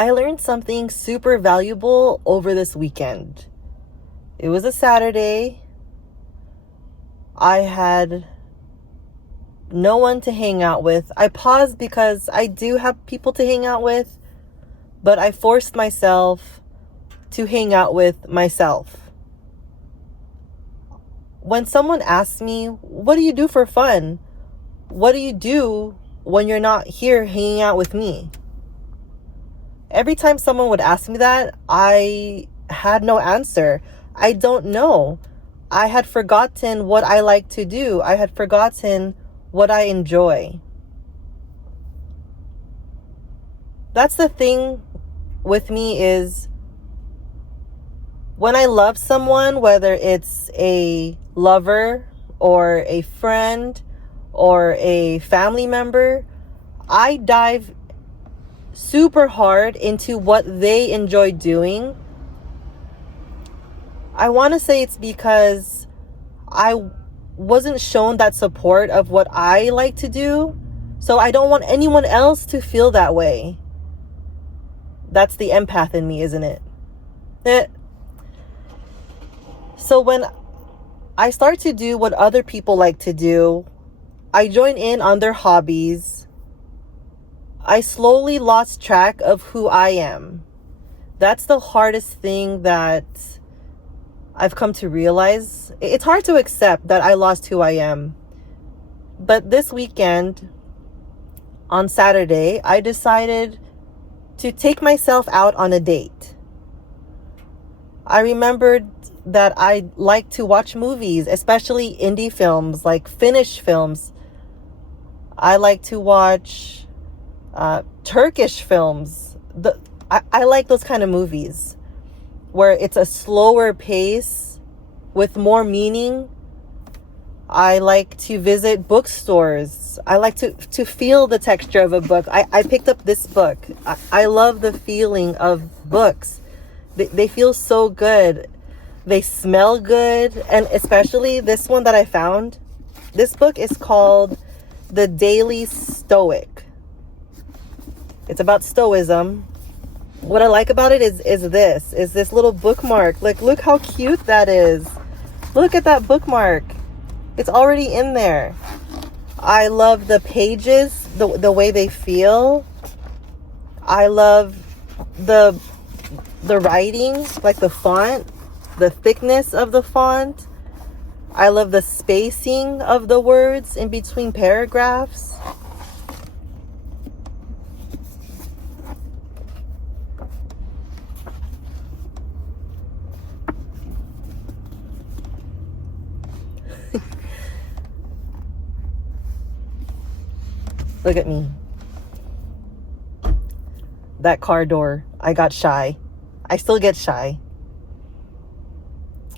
I learned something super valuable over this weekend. It was a Saturday. I had no one to hang out with. I paused because I do have people to hang out with, but I forced myself to hang out with myself. When someone asks me, what do you do for fun? What do you do when you're not here hanging out with me? Every time someone would ask me that, I had no answer. I don't know. I had forgotten what I like to do. I had forgotten what I enjoy. That's the thing with me is when I love someone, whether it's a lover or a friend or a family member, I dive super hard into what they enjoy doing. I want to say it's because I wasn't shown that support of what I like to do. So I don't want anyone else to feel that way. That's the empath in me, isn't it? So when I start to do what other people like to do, I join in on their hobbies. I slowly lost track of who I am. That's the hardest thing that I've come to realize. It's hard to accept that I lost who I am. But this weekend, on Saturday, I decided to take myself out on a date. I remembered that I like to watch movies, especially indie films, like Finnish films. I like to watch Turkish films. I like those kind of movies where it's a slower pace with more meaning. I like to visit bookstores. I like to feel the texture of a book. I picked up this book. I love the feeling of books. They feel so good. They smell good. And especially this one that I found. This book is called The Daily Stoic. It's about Stoicism. What I like about it is this little bookmark. Like, look how cute that is. Look at that bookmark. It's already in there. I love the pages, the way they feel. I love the writing, like the font, the thickness of the font. I love the spacing of the words in between paragraphs. Look at me. That car door. I got shy. I still get shy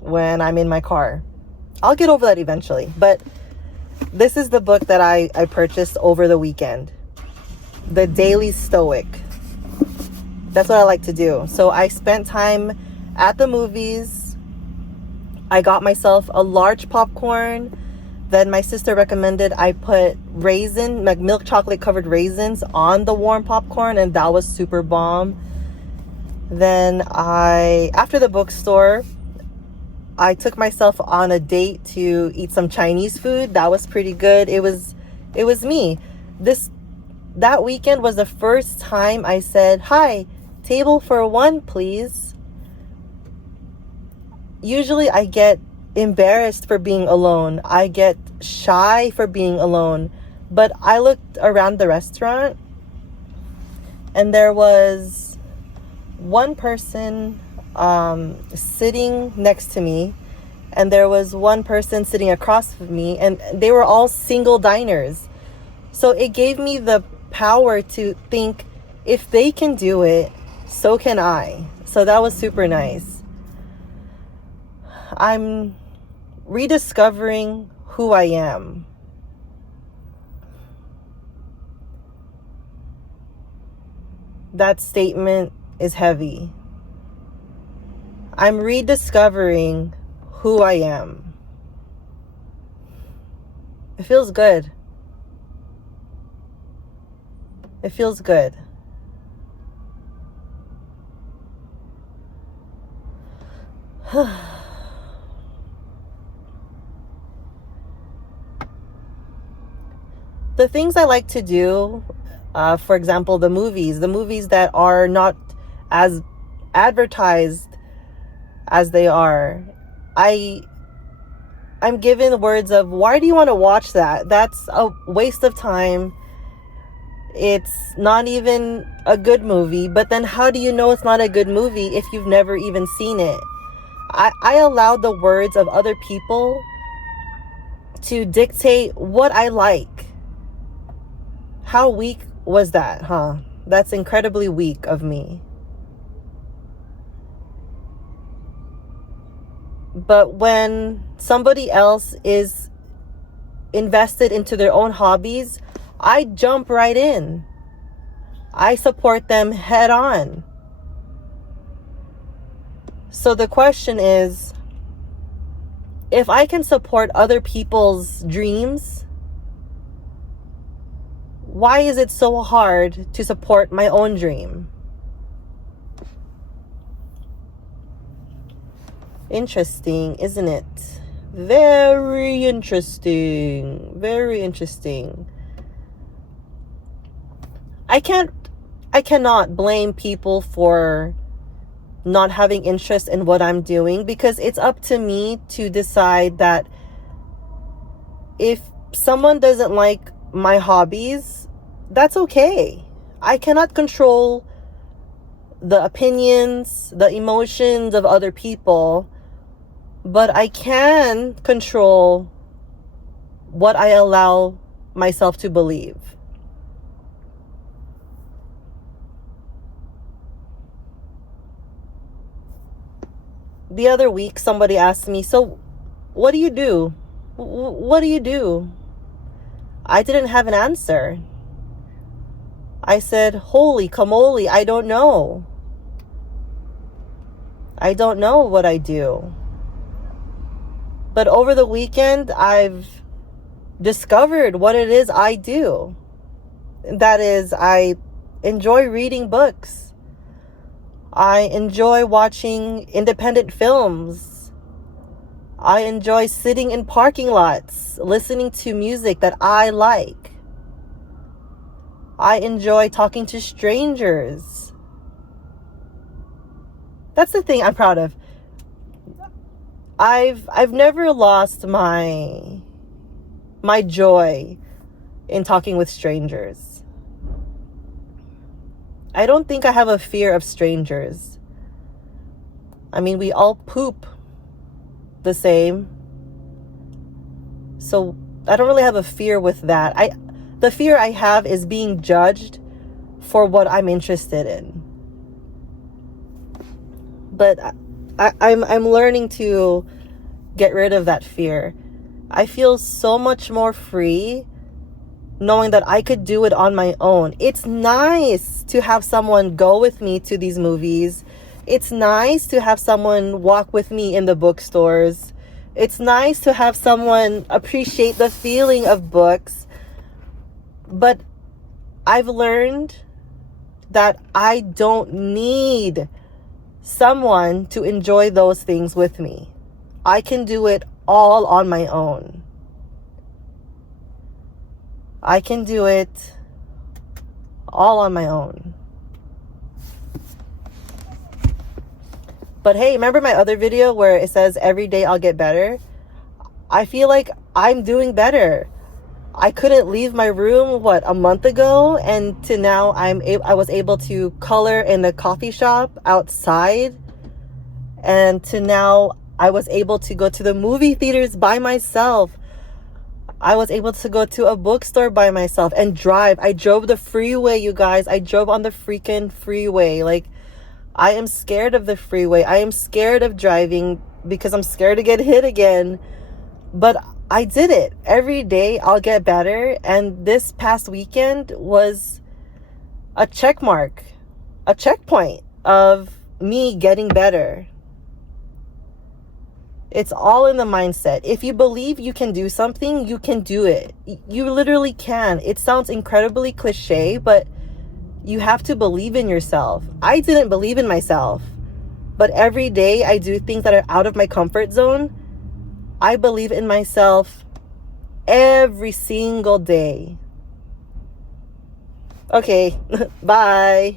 when I'm in my car. I'll get over that eventually. But this is the book that I purchased over the weekend. The Daily Stoic. That's what I like to do. So I spent time at the movies. I got myself a large popcorn. Then my sister recommended I put like milk chocolate covered raisins on the warm popcorn, and that was super bomb. Then after the bookstore, I took myself on a date to eat some Chinese food. That was pretty good. It was me. That weekend was the first time I said, "Hi, table for one, please." Usually I get embarrassed for being alone. I get shy for being alone. But I looked around the restaurant and there was one person sitting next to me, and there was one person sitting across from me, and they were all single diners. So it gave me the power to think, if they can do it, so can I. So that was super nice. I'm rediscovering who I am. That statement is heavy. I'm rediscovering who I am. It feels good. It feels good. The things I like to do, for example, the movies that are not as advertised as they are, I'm given words of, why do you want to watch that? That's a waste of time. It's not even a good movie. But then how do you know it's not a good movie if you've never even seen it? I allow the words of other people to dictate what I like. How weak was that, huh? That's incredibly weak of me. But when somebody else is invested into their own hobbies, I jump right in. I support them head on. So the question is, if I can support other people's dreams, why is it so hard to support my own dream? Interesting, isn't it? Very interesting. Very interesting. I cannot blame people for not having interest in what I'm doing, because it's up to me to decide that if someone doesn't like my hobbies, that's okay. I cannot control the opinions, the emotions of other people, but I can control what I allow myself to believe. The other week, somebody asked me, so what do you do? What do you do? I didn't have an answer. I said, holy camoli, I don't know. I don't know what I do. But over the weekend, I've discovered what it is I do. That is, I enjoy reading books. I enjoy watching independent films. I enjoy sitting in parking lots, listening to music that I like. I enjoy talking to strangers. That's the thing I'm proud of. I've never lost my joy in talking with strangers. I don't think I have a fear of strangers. I mean, we all poop the same. So I don't really have a fear with that. The fear I have is being judged for what I'm interested in. But I'm learning to get rid of that fear. I feel so much more free knowing that I could do it on my own. It's nice to have someone go with me to these movies. It's nice to have someone walk with me in the bookstores. It's nice to have someone appreciate the feeling of books. But I've learned that I don't need someone to enjoy those things with me. I can do it all on my own. I can do it all on my own. But hey, remember my other video where it says every day I'll get better? I feel like I'm doing better. I couldn't leave my room, a month ago, and to now I was able to color in the coffee shop outside, and to now I was able to go to the movie theaters by myself. I was able to go to a bookstore by myself and drive. I drove the freeway, you guys. I drove on the freaking freeway. Like, I am scared of the freeway. I am scared of driving because I'm scared to get hit again. But I did it. Every day I'll get better. And this past weekend was a check mark, a checkpoint of me getting better. It's all in the mindset. If you believe you can do something, you can do it. You literally can. It sounds incredibly cliche, but you have to believe in yourself. I didn't believe in myself. But every day I do things that are out of my comfort zone. I believe in myself every single day. Okay, bye.